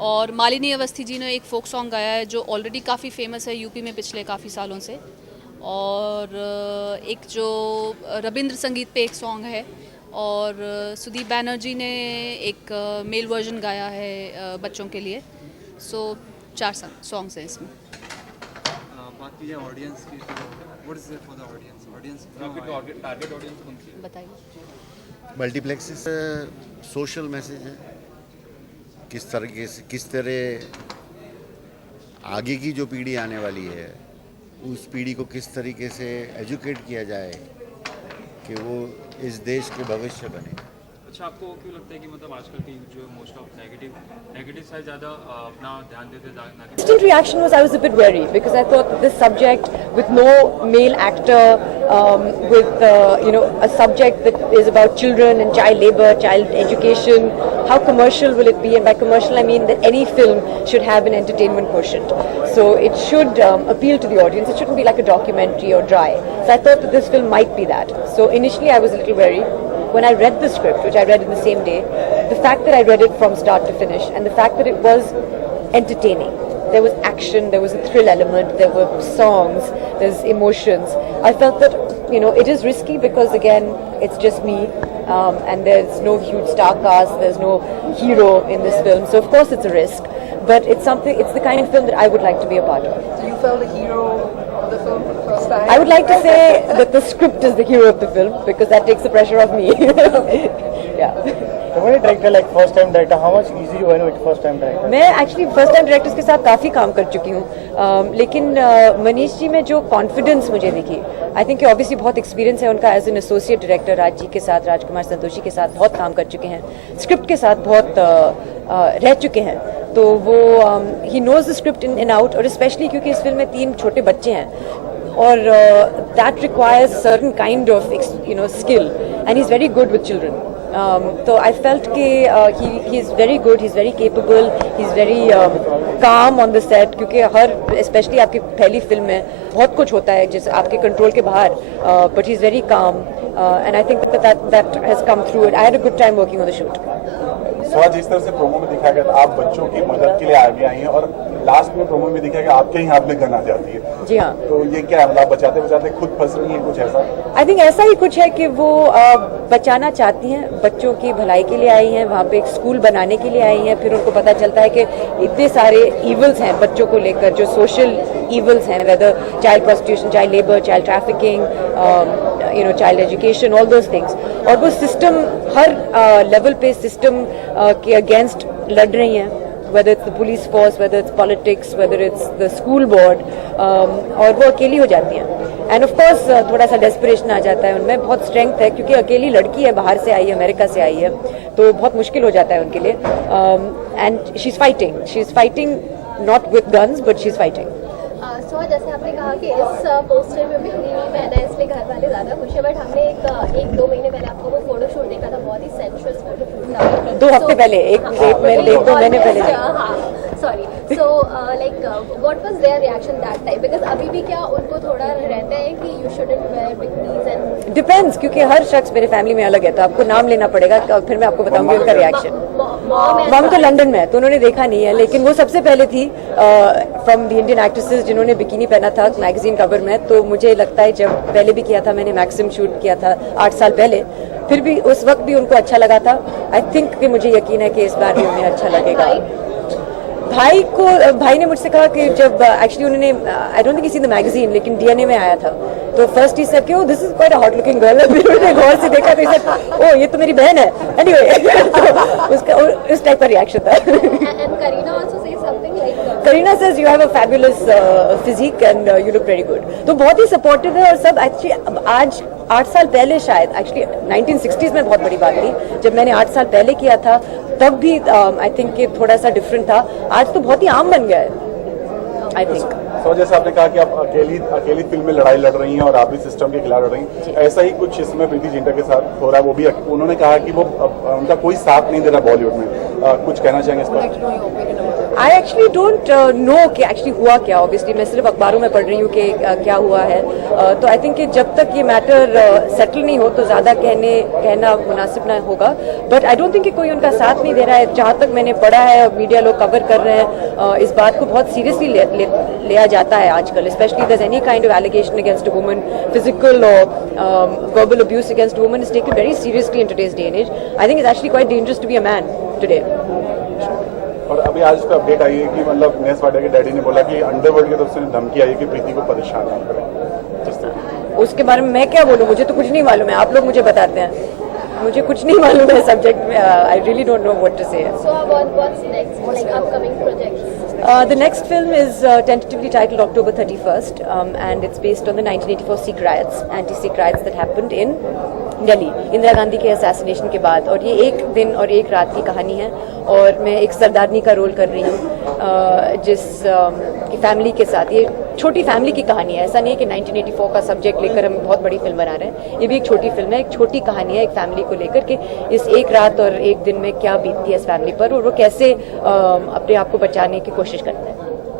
और मालिनी अवस्थी जी ने एक फोक सॉन्ग गाया है जो ऑलरेडी काफ़ी फेमस है यूपी में पिछले काफ़ी सालों से। और एक जो रविंद्र संगीत पे एक सॉन्ग है, और सुदीप बैनर्जी ने एक मेल वर्जन गाया है बच्चों के लिए। सो 4 सॉन्ग्स हैं इसमें। बात कीजिए ऑडियंस की, what is for the audience, target audience कौन सी है? बताइए। मल्टीप्लेक्सेस सोशल मैसेज है, किस तरह आगे की जो पीढ़ी आने वाली है उस पीढ़ी को किस तरीके से एजुकेट किया जाए कि वो इस देश के भविष्य बने। अच्छा, आपको क्यों लगता है कि मतलब आजकल की जो मोस्ट ऑफ नेगेटिव साइड ज़्यादा अपना ध्यान देते हैं? Instant reaction was I was a bit wary because I thought that this subject with no male actor, with a subject that is about children and child labor, child education, how commercial will it be? And by commercial I mean that any film should have an entertainment quotient. So it should appeal to the audience. It shouldn't be like a documentary or dry. So I thought that this film might be that. So initially I was a little wary. When I read the script, which I read in the same day, the fact that I read it from start to finish and the fact that it was entertaining, there was action, there was a thrill element, there were songs, there's emotions. I felt that, it is risky because again, it's just me, and there's no huge star cast, there's no hero in this film, so of course it's a risk, but it's the kind of film that I would like to be a part of. So you felt the hero of the film for the first time? I would like to say that the script is the hero of the film because that takes the pressure off me. Yeah. Director like first time director, how much easy you when first time director? मैं actually first time directors के साथ काफ़ी काम कर चुकी हूँ, लेकिन मनीष जी में जो कॉन्फिडेंस मुझे दिखी, आई थिंक ऑब्वियसली बहुत एक्सपीरियंस है उनका as an associate director. Raj ji के साथ, राजकुमार संतोषी के साथ बहुत काम कर चुके हैं, स्क्रिप्ट के साथ बहुत रह चुके हैं, तो वो he knows the script in out. और स्पेशली क्योंकि इस फिल्म में 3 छोटे बच्चे हैं और that requires certain kind of skill and he is very good with children. So I felt that he is very good, he is very capable, he is very calm on the set, क्योंकि especially आपकी पहली film में बहुत कुछ होता है जिस आपके कंट्रोल के बाहर, but he is very calm, and I think that has come through it. I had a good time working on the shoot. स्वाद जिस तरह से प्रोमो में दिखाया गया था, आप बच्चों की मदद के लिए आगे आई हैं और लास्ट में प्रोमो में दिखाया गया आपके ही हाथ में गन आ जाती है। जी हाँ। तो ये क्या है, मतलब बचाते बचाते खुद फंस रही है, कुछ ऐसा? आई थिंक ऐसा ही कुछ है कि वो बचाना चाहती हैं, बच्चों की भलाई के लिए आई हैं, वहाँ पे एक स्कूल बनाने के लिए आई हैं, फिर उनको पता चलता है कि इतने सारे ईवल्स हैं बच्चों को लेकर, जो सोशल ईवल्स हैं, whether child prostitution, child labour, child trafficking, child education, all those things, और वो सिस्टम हर लेवल पे सिस्टम के अगेंस्ट लड़ रही हैं, whether it's the police force, whether it's politics, whether it's the school board, और वो अकेली हो जाती हैं। एंड ऑफ कोर्स थोड़ा सा डेस्परेशन आ जाता है उनमें, बहुत स्ट्रेंथ है क्योंकि अकेली लड़की है, बाहर से आई है, अमेरिका से आई है, तो बहुत मुश्किल हो जाता है उनके लिए। And she is fighting not with guns but she is fighting. So जैसे आपने कहा कि इस पोस्टर में बिकनी नहीं पहना है इसलिए घर वाले ज़्यादा खुश है, बट हमने एक 2 महीने पहले आपको वो फोटो शूट देखा था, बहुत ही सेंशुअस फोटो शूट था। 2 हफ्ते पहले, एक महीने पहले। हाँ, sorry. So like what was their reaction that time? Because अभी भी क्या उनको थोड़ा रहता है कि you shouldn't wear bikinis and depends, क्योंकि हर शख्स मेरे फैमिली में अलग है, तो आपको नाम लेना पड़ेगा, फिर मैं आपको बताऊंगी उनका रिएक्शन। मॉम तो लंदन में है तो उन्होंने देखा नहीं है, लेकिन वो सबसे पहले थी फ्रॉम द इंडियन एक्ट्रेसेस जिन्होंने बिकिनी पहना था मैगजीन कवर में। तो मुझे लगता है जब पहले भी किया था, मैंने मैक्सिम शूट किया था 8 साल पहले, फिर भी उस वक्त भी उनको अच्छा लगा था। आई थिंक कि मुझे यकीन है कि इस बार भी उन्हें अच्छा लगेगा। भाई ने मुझसे कहा कि जब एक्चुअली उन्होंने, I don't think see the magazine, लेकिन डीएनए में आया था, तो फर्स्ट ही सेड कि oh this is quite a hot looking girl. उन्होंने गौर से देखा तो ही सेड ओह ये तो मेरी बहन है। एनीवे तो उसका उस टाइप का रिएक्शन था। And Kareena also says something like Kareena says you have a fabulous physique and you look very good. तो बहुत ही सपोर्टिव है और सब। एक्चुअली आज 8 साल पहले, शायद एक्चुअली 1960s में बहुत बड़ी बात थी जब मैंने 8 साल पहले किया था, तब भी आई थिंक कि थोड़ा सा डिफरेंट था। आज तो बहुत ही आम बन गया है आई थिंक। तो जैसे आपने कहा कि आप अकेली फिल्म में लड़ाई लड़ रही हैं और आप भी सिस्टम के खिलाफ लड़ रही हैं, ऐसा ही कुछ इसमें प्रीति जिंटा के साथ हो रहा है। वो भी उन्होंने कहा कि वो उनका कोई साथ नहीं दे रहा बॉलीवुड में, कुछ कहना चाहेंगे इस पर? I actually don't know कि एक्चुअली हुआ क्या. ऑब्वियसली मैं सिर्फ अखबारों में पढ़ रही हूँ कि क्या हुआ है. तो आई थिंक कि जब तक ये मैटर सेटल नहीं हो तो ज़्यादा कहना मुनासिब ना होगा. बट आई डोंट थिंक कि कोई उनका साथ नहीं दे रहा है. जहाँ तक मैंने पढ़ा है, मीडिया लोग कवर कर रहे हैं, इस बात को बहुत सीरियसली लिया जाता है आजकल. Specially there's any kind of allegation against a woman, physical or verbal abuse against a woman is taken very seriously in today's day and age. I think it's actually quite dangerous to be a man today. और अभी आज पे update आई है कि मतलब नेस वाडिया के daddy ने बोला कि अंडरवर्ल्ड की तरफ से धमकी आई है कि प्रीति को परेशान ना करें. जिस तरह उसके बारे में मैं क्या बोलूं, मुझे तो कुछ नहीं मालूम है. आप लोग मुझे बताते हैं, मुझे कुछ नहीं मालूम है सब्जेक्ट में. I really don't know what to say. So what's next? Like upcoming projects? The next film is tentatively titled October 31st, and it's based on the 1984 Sikh riots, anti-Sikh riots that happened in Delhi, Indira Gandhi के assassination के बाद. और ये एक दिन और एक रात की कहानी है. और मैं एक सरदारनी का रोल कर रही हूँ, जिस की फैमिली के साथ. ये छोटी फैमिली की कहानी है. ऐसा नहीं है कि 1984 का सब्जेक्ट लेकर हम बहुत बड़ी फिल्म बना रहे हैं. ये भी एक छोटी फिल्म है, एक छोटी कहानी है एक फैमिली को लेकर कि इस एक रात और एक दिन में क्या बीतती है इस फैमिली पर, और वो कैसे अपने आप को बचाने की कोशिश करते हैं.